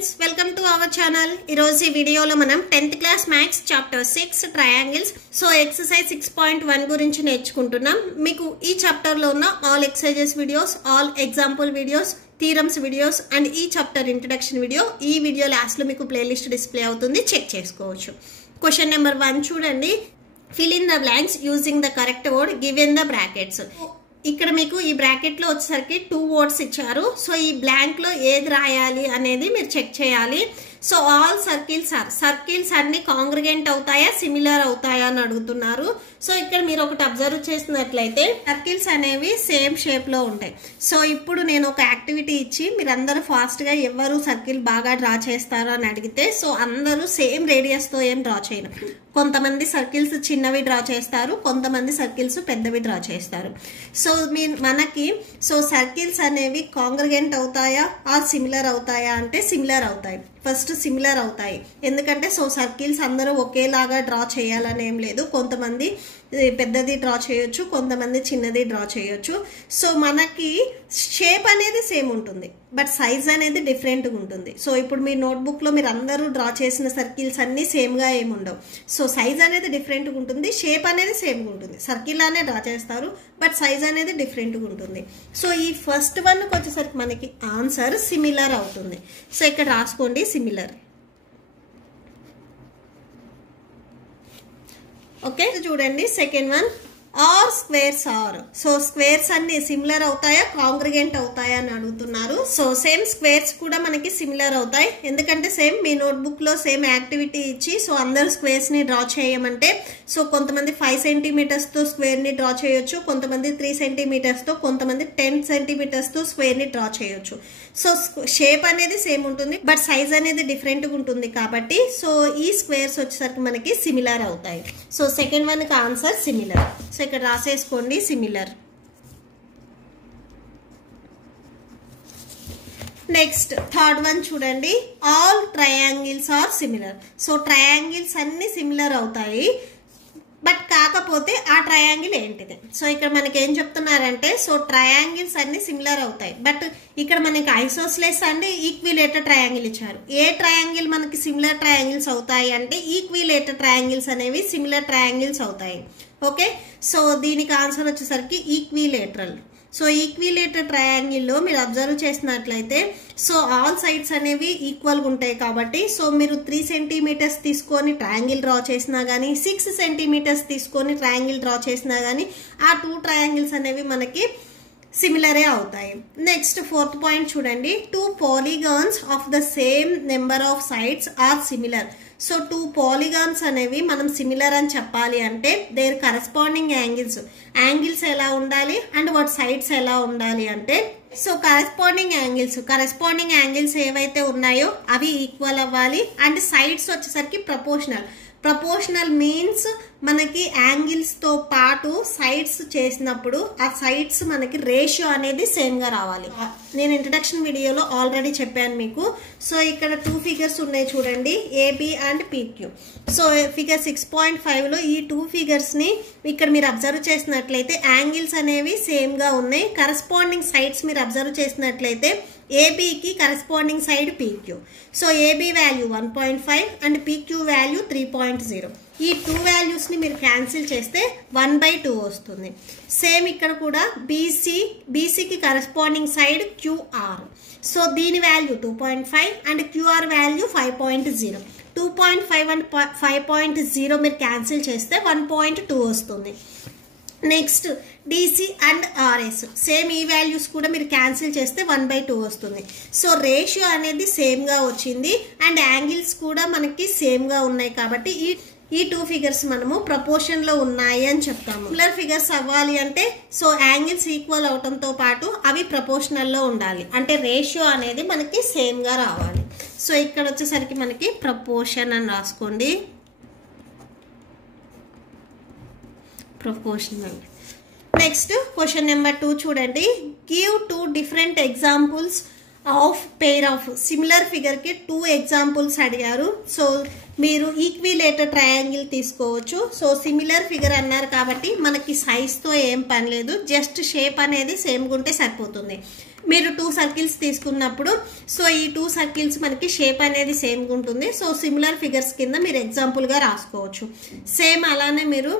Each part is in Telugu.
friends, welcome to our channel. ఈరోజు ఈ వీడియోలో మనం 10th class maths chapter 6 triangles exercise 6.1 గురించి నేర్చుకుంటున్నాం. మీకు ఈ చాప్టర్ లో ఉన్న all exercises videos, all example videos, theorems videos and ఈ చాప్టర్ ఇంట్రడక్షన్ వీడియో ఈ వీడియో లాస్ట్ లో మీకు ప్లేలిస్ట్ డిస్ప్లే అవుతుంది, చెక్ చేసుకోవచ్చు. క్వశ్చన్ నెంబర్ 1 చూడండి. fill in the blanks using the correct word given the brackets. ఇక్కడ మీకు ఈ బ్రాకెట్ లో వచ్చేసరికి 2 వర్డ్స్ ఇచ్చారు. సో ఈ బ్లాంక్ లో ఏది రాయాలి అనేది మీరు చెక్ చేయాలి. సో ఆల్ సర్కిల్స్ అన్ని కాంగ్రిగెంట్ అవుతాయా, సిమిలర్ అవుతాయా అని అడుగుతున్నారు. సో ఇక్కడ మీరు ఒకటి అబ్జర్వ్ చేసినట్లయితే సర్కిల్స్ అనేవి సేమ్ షేప్ లో ఉంటాయి. సో ఇప్పుడు నేను ఒక యాక్టివిటీ ఇచ్చి మీరందరూ ఫాస్ట్ గా ఎవరు సర్కిల్ బాగా డ్రా చేస్తారో అని అడిగితే, సో అందరూ సేమ్ రేడియస్ తో ఏం డ్రా చేయరు. కొంతమంది సర్కిల్స్ చిన్నవి డ్రా చేస్తారు, కొంతమంది సర్కిల్స్ పెద్దవి డ్రా చేస్తారు. సో మనకి సర్కిల్స్ అనేవి కాంగ్రిగెంట్ అవుతాయా ఆర్ సిమిలర్ అవుతాయా అంటే సిమిలర్ అవుతాయి. ఫస్ట్ సిమిలర్ అవుతాయి, ఎందుకంటే సర్కిల్స్ అందరూ ఒకేలాగా డ్రా చేయాలని ఏం లేదు. కొంతమంది పెద్దది డ్రా చేయొచ్చు, కొంతమంది చిన్నది డ్రా చేయొచ్చు. సో మనకి షేప్ అనేది సేమ్ ఉంటుంది, బట్ సైజ్ అనేది డిఫరెంట్గా ఉంటుంది. సో ఇప్పుడు మీ నోట్బుక్లో మీరు అందరూ డ్రా చేసిన సర్కిల్స్ అన్నీ సేమ్గా ఏమి ఉండవు. సో సైజ్ అనేది డిఫరెంట్గా ఉంటుంది, షేప్ అనేది సేమ్గా ఉంటుంది. సర్కిల్ అనే డ్రా చేస్తారు, బట్ సైజ్ అనేది డిఫరెంట్గా ఉంటుంది. సో ఈ ఫస్ట్ వన్కి వచ్చేసరికి మనకి ఆన్సర్ సిమిలర్ అవుతుంది. సో ఇక్కడ రాసుకోండి సిమిలర్. ఓకే, చూడండి second one. Are squares are. So squares అన్ని సిమిలర్ అవుతాయా, కాంగ్రిగెంట్ అవుతాయా అని అడుగుతున్నారు. సో సేమ్ స్క్వేర్స్ కూడా మనకి సిమిలర్ అవుతాయి, ఎందుకంటే సేమ్ మీ నోట్బుక్ లో సేమ్ యాక్టివిటీ ఇచ్చి అందరు స్క్వేర్స్ ని డ్రా చేయమంటే కొంతమంది 5 సెంటీమీటర్స్ తో స్క్వేర్ ని డ్రా చేయొచ్చు, కొంతమంది 3 సెంటీమీటర్స్ తో, కొంతమంది 10 సెంటీమీటర్స్ తో స్క్వేర్ ని డ్రా చేయొచ్చు. సో షేప్ అనేది సేమ్ ఉంటుంది, బట్ సైజ్ అనేది డిఫరెంట్ గా ఉంటుంది. కాబట్టి ఈ స్క్వేర్స్ వచ్చేసరికి మనకి సిమిలర్ అవుతాయి. సో సెకండ్ వన్ కి ఆన్సర్ సిమిలర్. సో ఇక్కడ రాసేసుకోండి సిమిలర్. నెక్స్ట్ థర్డ్ వన్ చూడండి. All triangles are similar. So triangles అన్ని సిమిలర్ అవుతాయి, బట్ కాకపోతే ఆ ట్రయాంగిల్ ఏంటిది. సో ఇక్కడ మనకి ఏం చెప్తున్నారంటే ట్రయాంగిల్స్ అన్ని సిమిలర్ అవుతాయి, బట్ ఇక్కడ మనకి ఐసోస్లెస్ అంటే ఈక్విలేటర్ ట్రయాంగిల్ ఇచ్చారు. ఏ ట్రయాంగిల్ మనకి సిమిలర్ ట్రయాంగిల్స్ అవుతాయి అంటే ఈక్విలేటర్ ట్రయాంగిల్స్ అనేవి సిమిలర్ ట్రయాంగిల్స్ అవుతాయి. ఓకే, సో దీనికి ఆన్సర్ వచ్చేసరికి ఈక్విలేటరల్. సో ఈక్విలేటర్ ట్రయాంగిల్లో మీరు అబ్జర్వ్ చేసినట్లయితే ఆల్ సైడ్స్ అనేవి ఈక్వల్గా ఉంటాయి. కాబట్టి మీరు 3 సెంటీమీటర్స్ తీసుకొని ట్రయాంగిల్ డ్రా చేసినా కానీ, 6 సెంటీమీటర్స్ తీసుకొని ట్రయాంగిల్ డ్రా చేసినా కానీ ఆ 2 ట్రయాంగిల్స్ అనేవి మనకి సిమిలరే అవుతాయి. నెక్స్ట్ ఫోర్త్ పాయింట్ చూడండి. 2 polygons of the same number of sides are similar. 2 polygons అనేవి మనం సిమిలర్ అని చెప్పాలి అంటే దేర్ కరెస్పాండింగ్ యాంగిల్స్ ఎలా ఉండాలి అండ్ వాటి సైడ్స్ ఎలా ఉండాలి అంటే కరెస్పాండింగ్ యాంగిల్స్ ఏవైతే ఉన్నాయో అవి ఈక్వల్ అవ్వాలి. అండ్ సైడ్స్ వచ్చేసరికి ప్రపోర్షనల్ మీన్స్ మనకి యాంగిల్స్ తో పాటు సైడ్స్ చేసినప్పుడు ఆ సైడ్స్ మనకి రేషియో అనేది సేమ్ గా రావాలి. నేను ఇంట్రడక్షన్ వీడియోలో ఆల్రెడీ చెప్పాను మీకు. ఇక్కడ 2 ఫిగర్స్ ఉన్నాయి చూడండి, ఏబి అండ్ పిక్యూ. ఫిగర్ 6.5 లో ఈ 2 ఫిగర్స్ ని ఇక్కడ మీరు అబ్జర్వ్ చేసినట్లయితే యాంగిల్స్ అనేవి సేమ్ గా ఉన్నాయి. కరెస్పాండింగ్ సైడ్స్ మీరు అబ్జర్వ్ చేసినట్లయితే ఏబికి corresponding side PQ. AB value 1.5 and PQ value 3.0. ఈ 2 వాల్యూస్ ని మీరు క్యాన్సిల్ చేస్తే 1/2 వస్తుంది. సేమ్ ఇక్కడ కూడా బీసీకి కరెస్పాండింగ్ సైడ్ క్యూఆర్. దీని value 2.5 and QR value 5.0. 2.5 and 5.0 మీరు క్యాన్సిల్ చేస్తే 1.2 వస్తుంది. Next DC and RS same ఈ వాల్యూస్ కూడా మీరు క్యాన్సిల్ చేస్తే 1/2 వస్తుంది. రేషియో అనేది సేమ్ గా వచ్చింది అండ్ యాంగిల్స్ కూడా మనకి సేమ్ గా ఉన్నాయి. కాబట్టి ఈ 2 ఫిగర్స్ మనము ప్రపోర్షన్ లో ఉన్నాయి అని చెప్తాము. సిమిలర్ ఫిగర్స్ అవ్వాలి అంటే యాంగిల్స్ ఈక్వల్ అవటంతో పాటు అవి ప్రపోర్షనల్ లో ఉండాలి, అంటే రేషియో అనేది మనకి సేమ్ గా రావాలి. ఇక్కడ వచ్చేసరికి మనకి ప్రపోర్షన్ అని రాసుకోండి, ప్రపోర్షనల్. నెక్స్ట్ క్వశ్చన్ నెంబర్ 2 చూడండి. Give 2 different examples of pair of similar figure కి 2 ఎగ్జాంపుల్స్ అడిగారు. మీరు ఈక్విలేటర్ ట్రయాంగిల్ తీసుకోవచ్చు. సిమిలర్ ఫిగర్ అన్నారు కాబట్టి మనకి సైజ్ తో ఏం పని లేదు, జస్ట్ షేప్ అనేది సేమ్ గా ఉంటే సరిపోతుంది. మీరు 2 సర్కిల్స్ తీసుకున్నప్పుడు సో ఈ 2 సర్కిల్స్ మనకి షేప్ అనేది సేమ్ గా ఉంటుంది. సో సిమిలర్ ఫిగర్స్ కింద మీరు ఎగ్జాంపుల్ గా రాసుకోవచ్చు. సేమ్ అలానే మీరు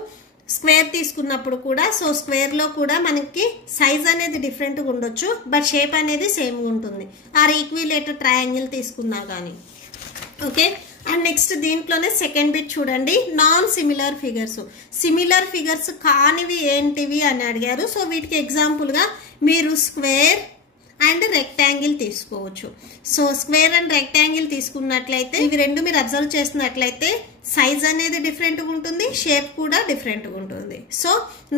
స్క్వేర్ తీసుకున్నప్పుడు కూడా సో స్క్వేర్ లో కూడా మనకి సైజ్ అనేది డిఫరెంట్ గా ఉండొచ్చు, బట్ షేప్ అనేది సేమ్ గా ఉంటుంది. ఆర్ ఈక్విలేటర్ ట్రయాంగిల్ తీసుకున్నా కానీ. ఓకే, అండ్ నెక్స్ట్ దీంట్లోనే సెకండ్ బిట్ చూడండి, non similar figures. Similar figures కానివి ఏంటివి అని అడిగారు. సో వీటికి ఎగ్జాంపుల్ గా మీరు స్క్వేర్ అండ్ రెక్టాంగిల్ తీసుకోవచ్చు. సో స్క్వేర్ అండ్ రెక్టాంగిల్ తీసుకున్నట్లయితే ఇవి రెండు మీరు అబ్జర్వ్ చేసినట్లయితే సైజ్ అనేది డిఫరెంట్గా ఉంటుంది, షేప్ కూడా డిఫరెంట్గా ఉంటుంది. సో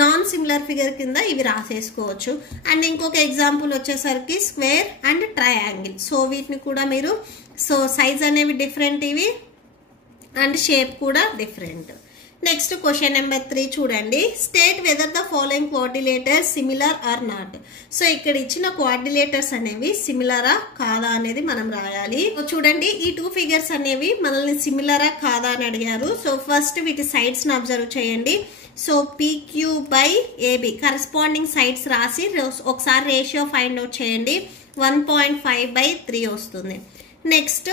నాన్ సిమిలర్ ఫిగర్ కింద ఇవి రాసేసుకోవచ్చు. అండ్ ఇంకొక ఎగ్జాంపుల్ వచ్చేసరికి స్క్వేర్ అండ్ ట్రయాంగిల్. సో వీటిని కూడా మీరు సో సైజ్ అనేవి డిఫరెంట్ ఇవి అండ్ షేప్ కూడా డిఫరెంట్. నెక్స్ట్ క్వశ్చన్ నెంబర్ 3 చూడండి, state whether the following coordinators similar or not. So ఇక్కడ ఇచ్చిన కోఆర్డినేటర్స్ అనేవి సిమిలరా కాదా అనేది మనం రాయాలి. చూడండి ఈ 2 ఫిగర్స్ అనేవి మనల్ని సిమిలరా కాదా అని అడిగారు. సో ఫస్ట్ వీటి సైడ్స్ ని అబ్జర్వ్ చేయండి. So PQ by AB corresponding sides రాసి ఒకసారి రేషియో ఫైండ్ అవుట్ చేయండి. 1.5/3 వస్తుంది. నెక్స్ట్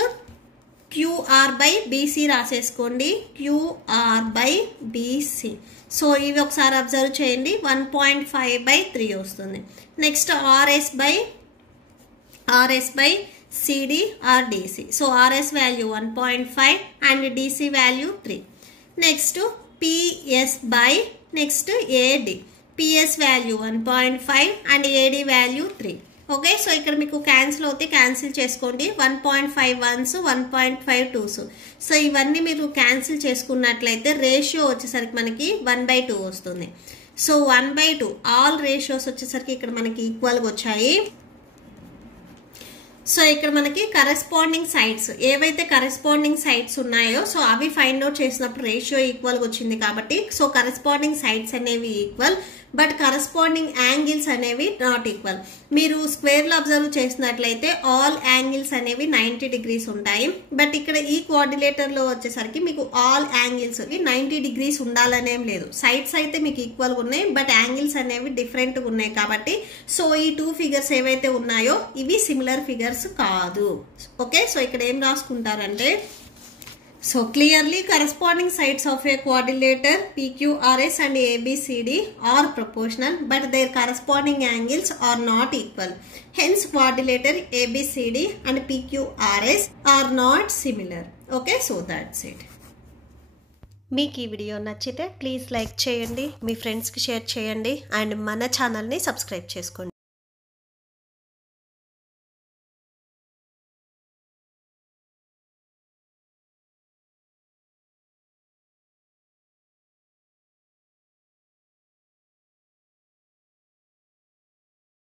QR బై BC రాసేసుకోండి. QR by BC. సో ఇవి ఒకసారి అబ్జర్వ్ చేయండి. 1.5/3 వస్తుంది. Next RS by CD or DC. So RS value 1.5 and DC value 3. Next PS by next AD. PS value 1.5 and AD value 3. Okay, so ఇక్కడ మీకు క్యాన్సిల్ అవుతే క్యాన్సిల్ చేసుకోండి. 1.5 1s 1.5 2s. సో ఇవన్నీ మీరు క్యాన్సిల్ చేసుకున్నట్లయితే రేషియో వచ్చేసరికి మనకి 1/2 వస్తుంది. సో 1/2 ఆల్ రేషియోస్ వచ్చేసరికి ఇక్కడ మనకి ఈక్వల్గా వచ్చాయి. సో ఇక్కడ మనకి కరెస్పాండింగ్ సైడ్స్ ఏవైతే కరెస్పాండింగ్ సైడ్స్ ఉన్నాయో సో అవి ఫైండ్ అవుట్ చేసినప్పుడు రేషియో ఈక్వల్గా వచ్చింది కాబట్టి సో కరెస్పాండింగ్ సైడ్స్ అనేవి ఈక్వల్, బట్ కరెస్పాండింగ్ యాంగిల్స్ అనేవి నాట్ ఈక్వల్. మీరు స్క్వేర్లో అబ్జర్వ్ చేసినట్లయితే ఆల్ యాంగిల్స్ అనేవి 90 degrees ఉంటాయి, బట్ ఇక్కడ ఈ కోఆర్డినేటర్లో వచ్చేసరికి మీకు ఆల్ యాంగిల్స్ 90 degrees ఉండాలనేం లేదు. సైడ్స్ అయితే మీకు ఈక్వల్గా ఉన్నాయి, బట్ యాంగిల్స్ అనేవి డిఫరెంట్గా ఉన్నాయి కాబట్టి సో ఈ 2 ఫిగర్స్ ఏవైతే ఉన్నాయో ఇవి సిమిలర్ ఫిగర్స్ కాదు. ఓకే, సో ఇక్కడ ఏం రాసుకుంటారంటే so clearly corresponding sides of a quadrilateral PQRS and ABCD are proportional, but their corresponding angles are not equal. Hence quadrilateral ABCD and PQRS are not similar. Okay, so that's it. మీకు ఈ వీడియో నచ్చితే ప్లీజ్ లైక్ చేయండి, మీ ఫ్రెండ్స్కి షేర్ చేయండి అండ్ మన ఛానల్ని సబ్స్క్రైబ్ చేసుకోండి.